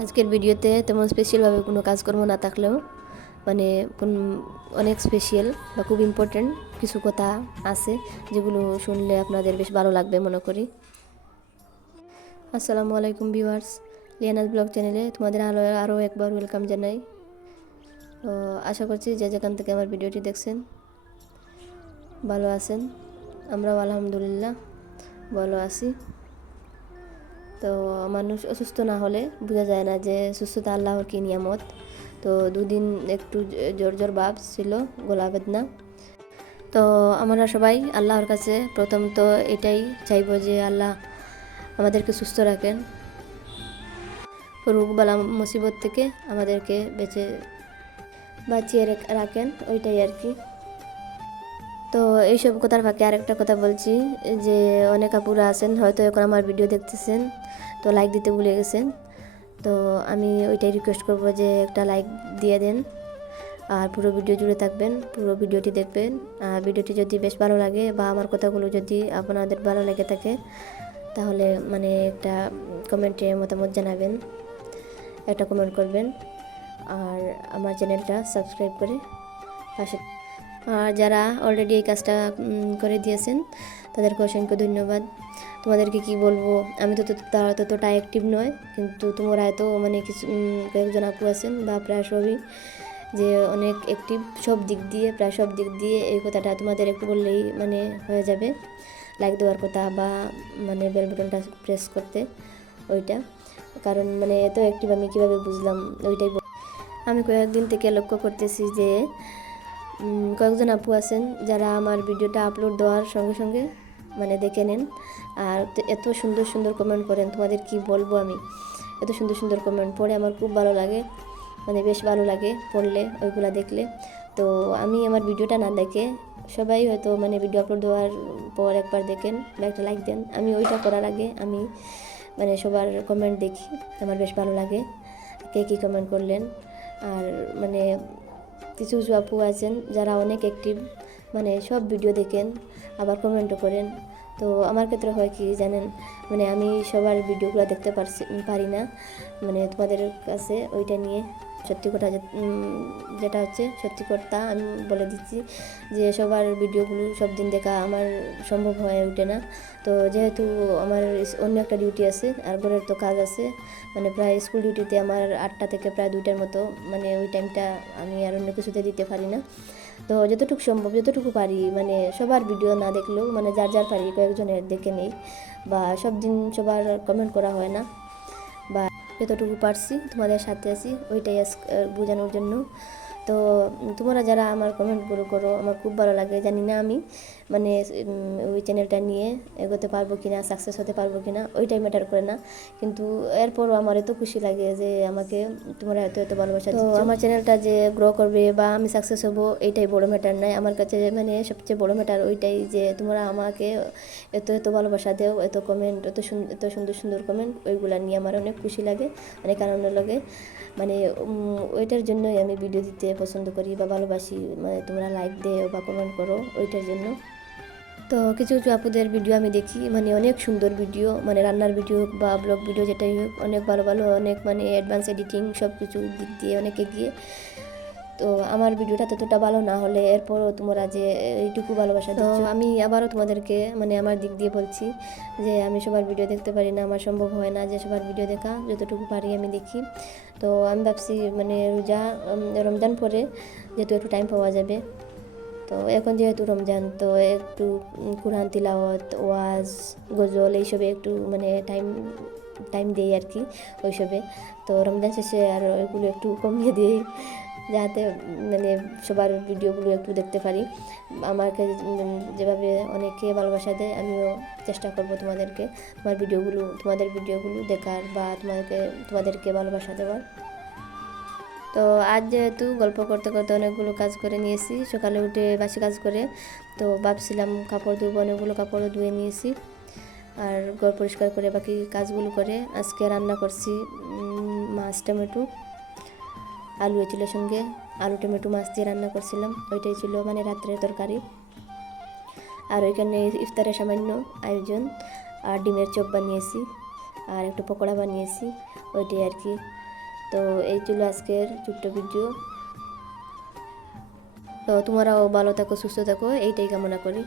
আজকের ভিডিওতে তেমন স্পেশালভাবে কোনো কাজকর্ম না থাকলেও মানে অনেক স্পেশাল বা খুব ইম্পর্ট্যান্ট কিছু কথা আছে যেগুলো শুনলে আপনাদের বেশ ভালো লাগবে মনে করি। আসসালামু আলাইকুম ভিউয়ার্স, লিয়ানাস ব্লগ চ্যানেলে তোমাদের আরও একবার ওয়েলকাম জানাই। আশা করছি যে যেখান থেকে আমার ভিডিওটি দেখছেন ভালো আছেন। আমরাও আলহামদুলিল্লাহ ভালো আছি। তো মানুষ অসুস্থ না হলে বোঝা যায় না যে সুস্থতা আল্লাহর কি নিয়ামত। তো দুদিন একটু জ্বর ভাব ছিল, গলা বেদনা। তো আমরা সবাই আল্লাহর কাছে প্রথম তো এটাই চাইব যে আল্লাহ আমাদেরকে সুস্থ রাখেন, রোগ বালা মুসিবত থেকে আমাদেরকে বাঁচিয়ে রাখেন, ওইটাই আর কি। তো এইসব কথার ফাঁকে আরেকটা কথা বলছি যে অনেক আপুরা আছেন হয়তো এখন আমার ভিডিও দেখতেছেন, তো লাইক দিতে ভুলে গেছেন। তো আমি ওইটাই রিকোয়েস্ট করব যে একটা লাইক দিয়ে দেন আর পুরো ভিডিও জুড়ে থাকবেন, পুরো ভিডিওটি দেখবেন। ভিডিওটি যদি বেশ ভালো লাগে বা আমার কথাগুলো যদি আপনাদের ভালো লেগে থাকে তাহলে মানে একটা কমেন্টে মতামত জানাবেন, একটা কমেন্ট করবেন আর আমার চ্যানেলটা সাবস্ক্রাইব করে পাশে। আর যারা অলরেডি এই কাজটা করে দিয়েছেন তাদেরকে অসংখ্য ধন্যবাদ। তোমাদেরকে কি বলবো, আমি তো ততটা অ্যাক্টিভ নয়, কিন্তু তোমরা এত মানে কিছু কয়েকজন আপু আছেন বা প্রায় সবই যে অনেক অ্যাক্টিভ সব দিক দিয়ে, প্রায় সব দিক দিয়ে। এই কথাটা তোমাদের একটু বললেই মানে হয়ে যাবে, লাইক দেওয়ার কথা বা মানে বেল বাটনটা প্রেস করতে ওইটা। কারণ মানে এত অ্যাক্টিভ আমি কীভাবে বুঝলাম ওইটাই। আমি কয়েকদিন থেকে লক্ষ্য করতেছি যে কয়েকজন আপু আছেন যারা আমার ভিডিওটা আপলোড দেওয়ার সঙ্গে সঙ্গে মানে দেখে নেন আর এত সুন্দর সুন্দর কমেন্ট করেন। তোমাদের কি বলবো, আমি এত সুন্দর সুন্দর কমেন্ট পড়ে আমার খুব ভালো লাগে, মানে বেশ ভালো লাগে পড়লে ওইগুলো দেখলে। তো আমি আমার ভিডিওটা না দেখে সবাই হয়তো মানে ভিডিও আপলোড দেওয়ার পর একবার দেখেন বা একটা লাইক দেন, আমি ওইটা করার আগে আমি মানে সবার কমেন্ট দেখি, আমার বেশ ভালো লাগে কে কী কমেন্ট করলেন। আর মানে কিছু কিছু আপু আছেন যারা অনেক অ্যাক্টিভ, মানে সব ভিডিও দেখেন আবার কমেন্টও করেন। তো আমার ক্ষেত্রে হয় কি জানেন, মানে আমি সবার ভিডিওগুলো দেখতে পারি না। মানে তোমাদের কাছে ওইটা নিয়ে সত্যি কথা যেটা হচ্ছে সত্যি কথা আমি বলে দিচ্ছি যে সবার ভিডিওগুলো সব দিন দেখা আমার সম্ভব হয়ে ওঠে না। তো যেহেতু আমার অন্য একটা ডিউটি আছে আর ঘরের তো কাজ আছে, মানে প্রায় স্কুল ডিউটিতে আমার 8টা থেকে প্রায় 2টার মতো, মানে ওই টাইমটা আমি আর অন্য কিছুতে দিতে পারি না। তো যতটুকু সম্ভব যতটুকু পারি মানে সবার ভিডিও না দেখলেও মানে যার যার পারি কয়েকজনের দেখে নেই, বা সব দিন সবার কমেন্ট করা হয় না, বা যতটুকু পারছি তোমাদের সাথে আছি ওইটাই বোঝানোর জন্য। তো তোমরা যারা আমার কমেন্টগুলো করো আমার খুব ভালো লাগে। জানি না আমি মানে ওই চ্যানেলটা নিয়ে এগোতে পারবো কি না, সাকসেস হতে পারবো কি না, ওইটাই ম্যাটার করে না, কিন্তু এরপরও আমার এত খুশি লাগে যে আমাকে তোমরা এত ভালোবাসা দিচ্ছ। আমার চ্যানেলটা যে গ্রো করবে বা আমি সাকসেস হবো এইটাই বড় ম্যাটার নয় আমার কাছে, মানে সবচেয়ে বড় ম্যাটার ওইটাই যে তোমরা আমাকে এত ভালোবাসা দেও, এত কমেন্ট, এত সুন্দর সুন্দর কমেন্ট, ওইগুলো নিয়ে আমার অনেক খুশি লাগে, অনেক আনন্দ লাগে। মানে ওইটার জন্যই আমি ভিডিও দিতে পছন্দ করি বা ভালোবাসি, মানে তোমরা লাইক দেও বা কমেন্ট করো ওইটার জন্য। তো কিছু কিছু আপুদের ভিডিও আমি দেখি, মানে অনেক সুন্দর ভিডিও, মানে রান্নার ভিডিও বা ব্লগ ভিডিও যেটাই হোক, অনেক ভালো ভালো, অনেক মানে অ্যাডভান্স এডিটিং সব কিছু দিক দিয়ে অনেক এগিয়ে। তো আমার ভিডিওটা ততটা ভালো না হলে এরপরও তোমরা যে এইটুকু ভালোবাসা দিচ্ছ, আমি আবারও তোমাদেরকে মানে আমার দিক দিয়ে বলছি যে আমি সবার ভিডিও দেখতে পারি না, আমার সম্ভব হয় না যে সবার ভিডিও দেখা, যতটুকু পারি আমি দেখি। তো আমি ভাবছি মানে রমজান পরে যেহেতু একটু টাইম পাওয়া যাবে, তো এখন যেহেতু রমজান তো একটু কুরআন তিলাওয়াত, ওয়াজ, গজল এইসবে একটু মানে টাইম দিই আর কি ওইসবে। তো রমজান শেষে আর ওইগুলো একটু কমিয়ে দিই যাতে মানে সবার ভিডিওগুলো একটু দেখতে পারি। আমাকে যেভাবে অনেকে ভালোবাসা দেয় আমিও চেষ্টা করব তোমাদের ভিডিওগুলো দেখার বা তোমাদেরকে ভালোবাসা দেওয়ার। তো আজ যেহেতু গল্প করতে করতে অনেকগুলো কাজ করে নিয়েছি, সকালে উঠে বাসি কাজ করে তো ভাবছিলাম কাপড় ধুবো, অনেকগুলো কাপড়ও ধুয়ে নিয়েছি আর ঘর পরিষ্কার করে বাকি কাজগুলো করে আজকে রান্না করছি মাছ টমেটো আলু ছিল সঙ্গে, আলু টমেটো মাছ দিয়ে রান্না করছিলাম, ওইটাই ছিল মানে রাত্রের তরকারি। আর ওইখানে ইফতারের সামান্য আয়োজন, আর ডিমের চপ বানিয়েছি আর একটু পকোড়া বানিয়েছি, ওইটাই আর কি। তো এই ছিল আজকের ছোট্ট ভিডিও। তো তোমরাও ভালো থাকো, সুস্থ থাকো, এইটাই কামনা করি।